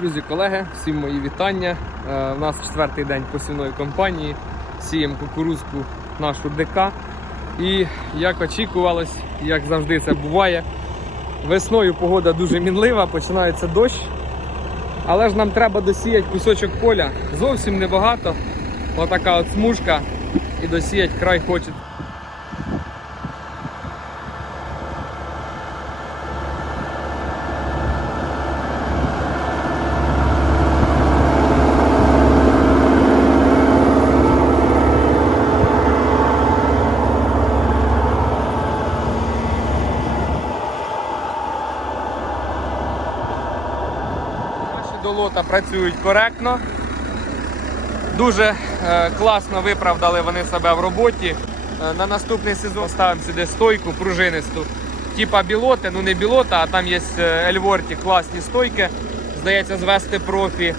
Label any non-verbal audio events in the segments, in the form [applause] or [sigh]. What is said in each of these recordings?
Друзі, колеги, всім мої вітання. Е, У нас четвертий день посівної кампанії. Сіємо кукурузку нашу ДК. І як очікувалось, як завжди це буває, весною погода дуже мінлива, починається дощ. Але ж нам треба досіяти кусочок поля. Зовсім небагато. Отака от смужка. І досіять край хоче. Наші долота працюють коректно. Дуже е, класно виправдали вони себе в роботі. Е, на наступний сезон ставимо сюди стойку пружинисту. Типа білоти, ну не білота, а там є е, Ельворті класні стойки. Здається, звести профі.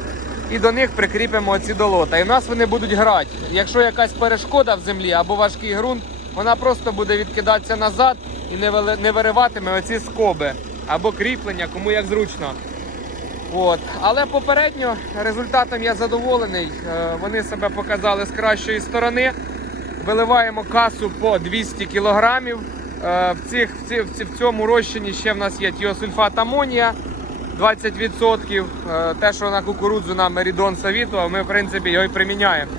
І до них прикріпимо ці долота. І в нас вони будуть грати. Якщо якась перешкода в землі або важкий ґрунт, вона просто буде відкидатися назад і не вириватиме оці скоби або кріплення, кому як зручно. От. Але попередньо результатом я задоволений. Е, Вони себе показали з кращої сторони. Виливаємо касу по 200 кілограмів. Е, В, цих, в, ці- в, цьому розчині ще в нас є тіосульфат амонія 20%. Е, Те, що на кукурудзу нам Мерідон совітував, ми в принципі його і приміняємо.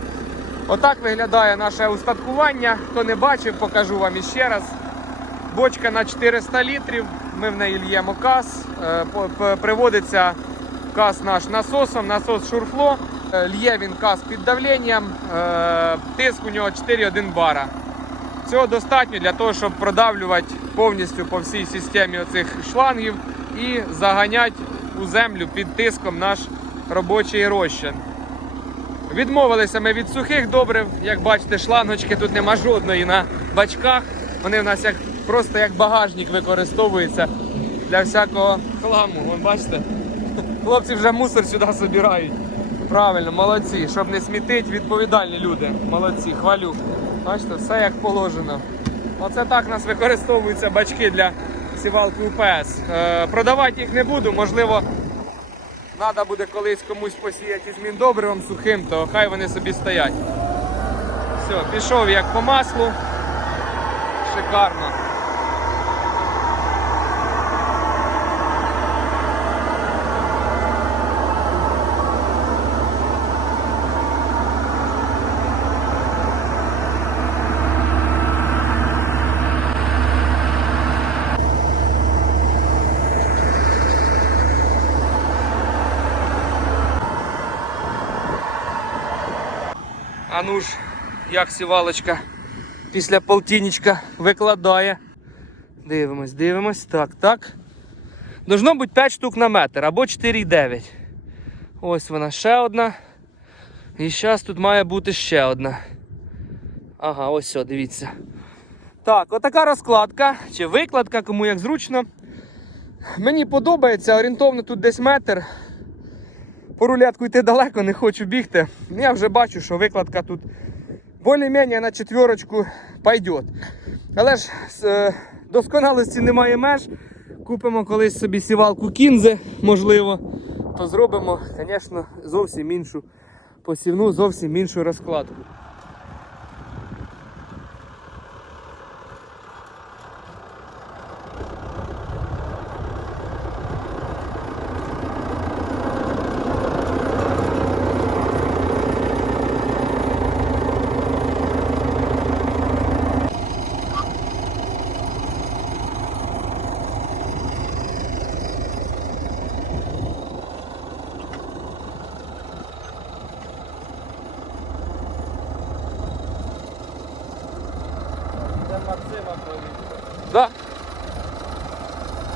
Отак виглядає наше устаткування. Хто не бачив, покажу вам іще раз. Бочка на 400 літрів. Ми в неї по- п- Приводиться каз наш насосом, насос шурфло. Е, Лє він каз під давленням. е, Тиск у нього 4,1 бара. Цього достатньо для того, щоб продавлювати повністю по всій системі оцих шлангів і заганяти у землю під тиском наш робочий розчин. Відмовилися ми від сухих добрив. Як бачите, шлангочки тут нема жодної на бачках. Вони в нас як, просто як багажник використовуються для всякого хламу. Вон бачите? Хлопці вже мусор сюди збирають. Правильно, молодці. Щоб не смітить, відповідальні люди. Молодці, хвалю. Бачите, все як положено. Оце так у нас використовуються бачки для сівалки УПС. Е, продавати їх не буду, можливо, Надо буде колись комусь посіяти з міндобривом сухим, то хай вони собі стоять. Все, пішов як по маслу. Шикарно. Ну ж, як сівалочка після полтинничка викладає. Дивимось, дивимось. Так, так. Должно бути 5 штук на метр або 4,9. Ось вона ще одна. І зараз тут має бути ще одна. Ага, ось все, дивіться. Так, отака розкладка чи викладка, кому як зручно. Мені подобається, орієнтовно тут десь метр. По рулетку йти далеко, не хочу бігти. Я вже бачу, що викладка тут більш-менш на четверочку пойде. Але ж е, досконалості немає меж. Купимо колись собі сівалку кінзи, можливо, то зробимо, звісно, зовсім іншу посівну, зовсім іншу розкладку. Да.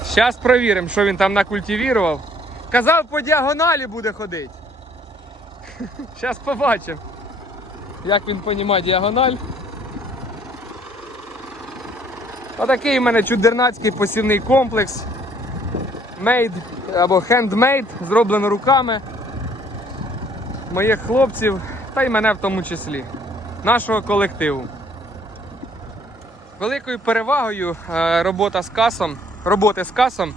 Зараз перевіримо, що він там накультивував. Казав, по діагоналі буде ходити. [laughs] Зараз побачимо, як він розуміє діагональ. Отакий у мене чудернацький посівний комплекс. Made або handmade, зроблено руками моїх хлопців та й мене в тому числі, нашого колективу. Великою перевагою е, робота з касом, роботи з касом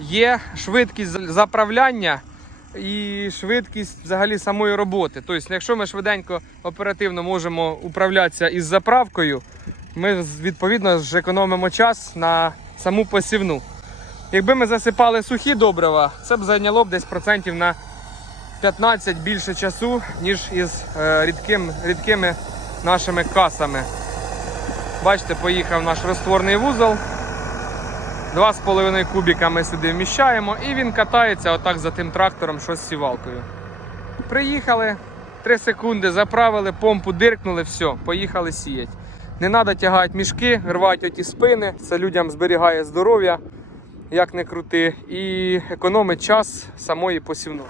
є швидкість заправляння і швидкість взагалі самої роботи. Тобто, якщо ми швиденько оперативно можемо управлятися із заправкою, ми відповідно зекономимо час на саму посівну. Якби ми засипали сухі добрива, це б зайняло б десь процентів на 15 більше часу, ніж із е, рідким, рідкими нашими касами. Бачите, поїхав наш розтворний вузол. 2,5 кубіка ми сюди вміщаємо і він катається отак за тим трактором, що з сівалкою. Приїхали, 3 секунди заправили, помпу диркнули, все, поїхали сіяти. Не треба тягати мішки, рвати оті спини. Це людям зберігає здоров'я, як не крути, і економить час самої посівної.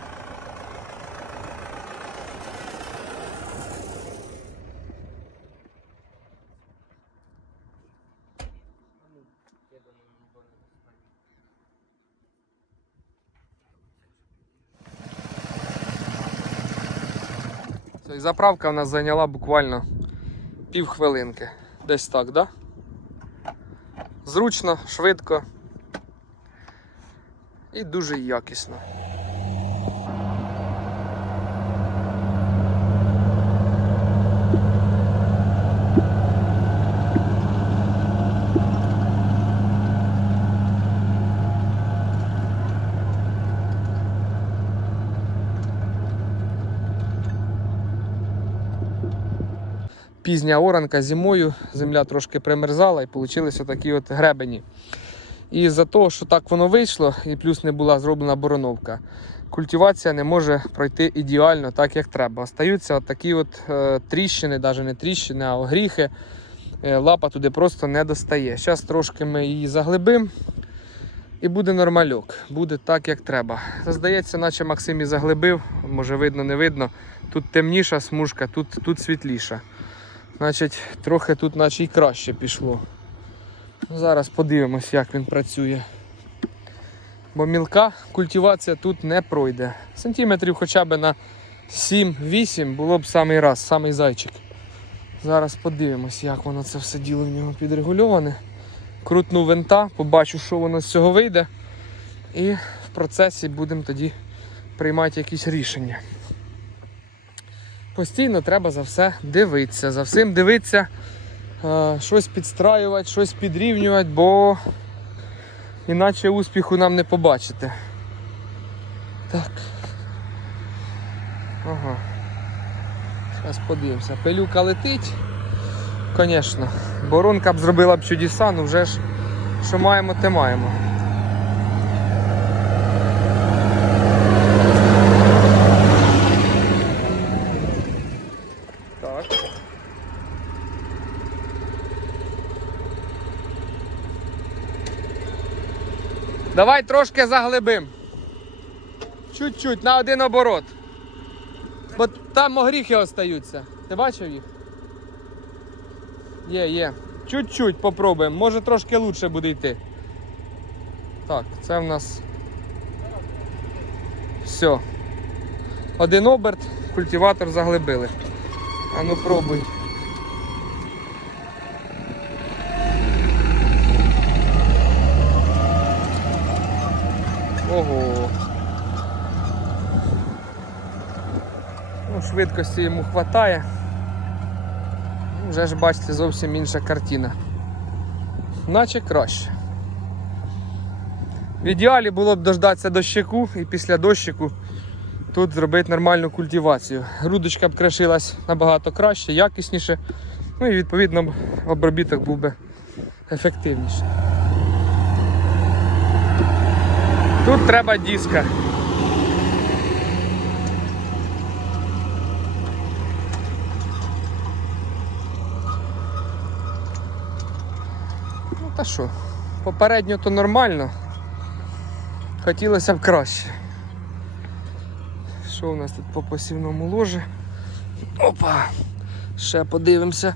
Це, і Заправка в нас зайняла буквально пів хвилинки. Десь так, да? Зручно, швидко і дуже якісно. Пізня оранка зимою, земля трошки примерзала і вийшли такі от гребені. І за того, що так воно вийшло, і плюс не була зроблена бороновка, культивація не може пройти ідеально так, як треба. Остаються от такі от е, тріщини, навіть не тріщини, а огріхи. Е, лапа туди просто не достає. Зараз трошки ми її заглибимо. І буде нормальок, буде так, як треба. Здається, наче Максим і заглибив, може видно, не видно. Тут темніша смужка, тут, тут світліша. Значить, трохи тут наче й краще пішло. Зараз подивимось, як він працює. Бо мілка культивація тут не пройде. Сантиметрів хоча б на 7-8 було б самий раз, самий зайчик. Зараз подивимось, як воно це все діло в нього підрегульоване. Крутну винта, побачу, що воно з цього вийде. І в процесі будемо тоді приймати якісь рішення. Постійно треба за все дивитися, за всім дивитися, е, щось підстраювати, щось підрівнювати, бо іначе успіху нам не побачити. Так. Ага. Зараз подивимося. Пилюка летить. Звісно, боронка б зробила б чудеса, ну вже ж що маємо, те маємо. Давай трошки заглибим. Чуть-чуть, на один оборот. Бо там огріхи остаються. Ти бачив їх? Є, є. Чуть-чуть попробуємо. Може трошки лучше буде йти. Так, це в нас. Все. Один оберт, культиватор заглибили. А ну пробуй. Ого. Ну, швидкості йому вистачає. Вже ж бачите, зовсім інша картина. Наче краще. В ідеалі було б дождатися дощику і після дощику тут зробити нормальну культивацію. Грудочка б крашилась набагато краще, якісніше. Ну і відповідно обробіток був би ефективніший. Тут треба диска. Ну та що, попередньо то нормально. Хотілося б краще. Що у нас тут по посівному ложі? Опа! Ще подивимося.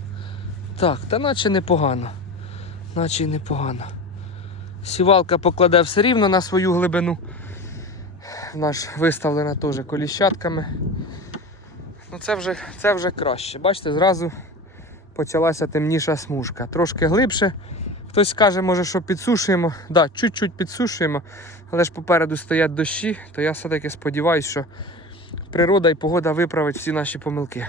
Так, та наче непогано. Наче й непогано. Сівалка покладе все рівно на свою глибину. Наш виставлена теж коліщатками. Ну це вже, це вже краще. Бачите, зразу почалася темніша смужка. Трошки глибше. Хтось каже, може, що підсушуємо. Так, да, чуть-чуть підсушуємо, але ж попереду стоять дощі, то я все-таки сподіваюся, що природа і погода виправить всі наші помилки.